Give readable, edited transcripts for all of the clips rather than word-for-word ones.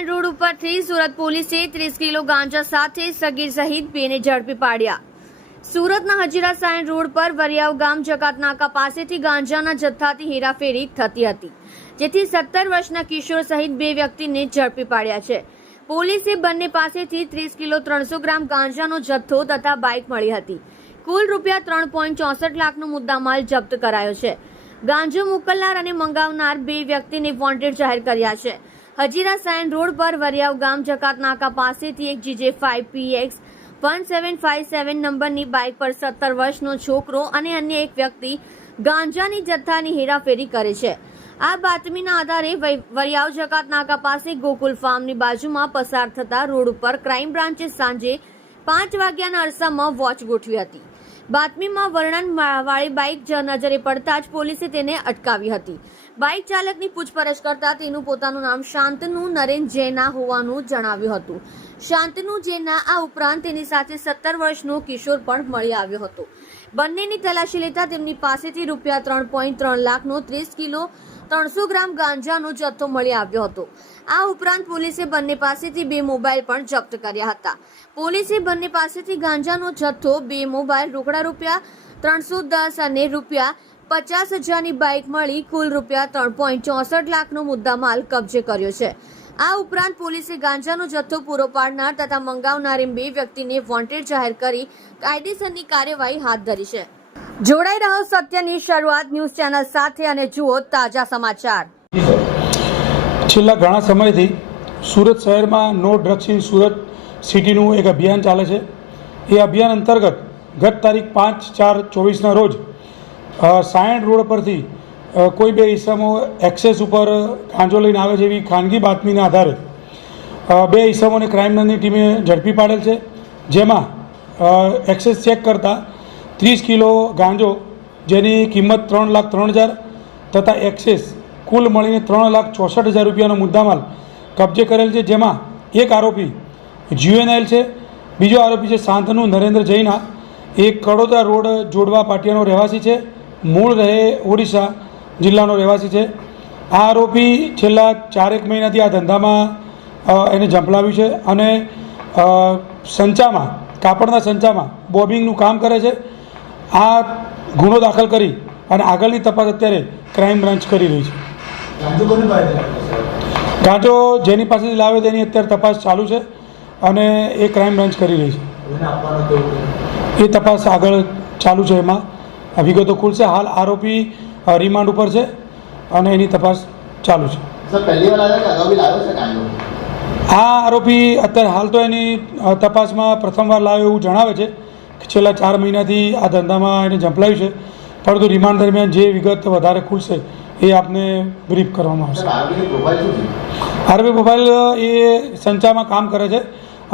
Sayan road ઉપરથી સુરત પોલીસે 30 kilo ગાંજા સાથે સગીર સહિત બેને ઝડપી પાડ્યા। સુરતના હજીરા સાયણ રોડ પર વરિયાવ ગામ જકાત નાકા પાસેથી ગાંજાના જથ્થાથી હેરાફેરી થતી હતી, જેથી 17 વર્ષના કિશોર સહિત બે વ્યક્તિને ઝડપી પાડ્યા છે। પોલીસે બંને પાસેથી 30 કિલો 300 ગ્રામ ગાંજાનો જથ્થો તથા બાઇક મળી હતી। કુલ રૂપિયા 3.64 લાખનો મુદ્દામાલ જપ્ત કરાયો છે। ગાંજો મોકલનાર અને મંગાવનાર બે વ્યક્તિને વોન્ટેડ જાહેર કર્યા છે। હજીરા સાયણ રોડ પર વરિયાવ ગામ જકાત નાકા પાસેથી એક GJ5PX 1757 નંબરની બાઇક પર 17 વર્ષનો છોકરો અને અન્ય એક વ્યક્તિ ગાંજાની જથ્થાની હેરાફેરી કરે છે। આ બાતમીના આધારે વરિયાવ જકાત નાકા પાસે ગોકુલ ફાર્મની બાજુમાં પસાર થતા રોડ ઉપર ક્રાઇમ બ્રાન્ચે સાંજે 5 વાગ્યાના અરસામાં વોચ ગોઠવી હતી। બાતમીમાં વર્ણન વાળી બાઇક નજરે પડતા જ પોલીસે તેને અટકાવી હતી। બાઇક ચાલકની પૂછપરછ કરતા તેનું પોતાનું નામ શાંતનુ નરેન જૈના હોવાનું જણાવ્યું હતું। શાંતનુ જૈના આ ઉપરાંત તેની સાથે 17 વર્ષનો કિશોર પણ મળી આવ્યો હતો। બંનેની તલાશી લેતા તેમની પાસેથી રૂપિયા 3.3 લાખનો 30 કિલો 300 ગ્રામ ગાંજાનો જથ્થો મળી આવ્યો હતો। આ ઉપરાંત પોલીસે બંને પાસેથી 2 મોબાઈલ પણ જપ્ત કર્યા હતા। પોલીસે બંને પાસેથી ગાંજાનો જથ્થો, 2 મોબાઈલ, રોકડા રૂપિયા 310 અને રૂપિયા 50,000ની બાઇક મળી કુલ રૂપિયા 3.64 લાખનો મુદ્દામાલ કબજે કર્યો છે। આ ઉપરાંત પોલીસે ગાંજાનો જથ્થો પૂરો પાડનાર તથા મંગાવનાર એમ 2 વ્યક્તિને વોન્ટેડ જાહેર કરી કાયદેસરની કાર્યવાહી હાથ ધરી છે। જોડાઈ રહો સત્યની શરૂઆત ન્યૂઝ ચેનલ સાથે અને જુઓ તાજા સમાચાર। છેલ્લા ઘણા સમયથી સુરત શહેરમાં નો ડ્રગ્સ ઇન સુરત સિટીનું એક અભિયાન ચાલે છે। એ અભિયાન અંતર્ગત ગત તારીખ 5/4/24ના રોજ સાયણ રોડ પરથી કોઈ બે ઈસમો એક્સેસ ઉપર ગાંજો લઈને આવે છે એવી ખાનગી બાતમીના આધારે 2 ઈસમોને ક્રાઇમ બ્રાન્ચની ટીમે ઝડપી પાડેલ છે, જેમાં એક્સેસ ચેક કરતાં 30 કિલો ગાંજો જેની કિંમત 3,03,000 તથા એક્સેસ કુલ મળીને 3,64,000 રૂપિયાનો મુદ્દામાલ કબજે કરેલ છે, જેમાં એક આરોપી જ્યુએનઆઈલ છે, બીજો આરોપી છે શાંતનુ નરેન્દ્ર જૈના, એ કડોદરા રોડ જોડવા પાટિયાનો રહેવાસી છે, મૂળ રહે ઓડિશા જિલ્લાનો રહેવાસી છે। આ આરોપી છેલ્લા 4-1 મહિનાથી આ ધંધામાં એને ઝંપલાવ્યું છે અને સંચામાં, કાપડના સંચામાં બોબિંગનું કામ કરે છે। આ ગુનો દાખલ કરી અને આગળની તપાસ અત્યારે ક્રાઇમ બ્રાન્ચ કરી રહી છે। ગાંજો જેની પાસેથી લાવે તેની અત્યારે તપાસ ચાલુ છે અને એ ક્રાઇમ બ્રાન્ચ કરી રહી છે। એ તપાસ આગળ ચાલુ છે, એમાં વિગતો ખુલશે। હાલ આરોપી રિમાન્ડ ઉપર છે અને એની તપાસ ચાલુ છે। આ આરોપી અત્યારે હાલ તો એની તપાસમાં પ્રથમવાર લાવ્યો એવું જણાવે છે કે છેલ્લા 4 મહિનાથી આ ધંધામાં એને ઝંપલાવ્યું છે, પરંતુ રિમાન્ડ દરમિયાન જે વિગત વધારે ખુલશે એ આપને બ્રીફ કરવામાં આવશે। આરોપી પ્રોફાઇલ એ સંચામાં કામ કરે છે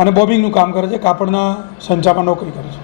અને બોબિંગનું કામ કરે છે, કાપડના સંચામાં નોકરી કરે છે।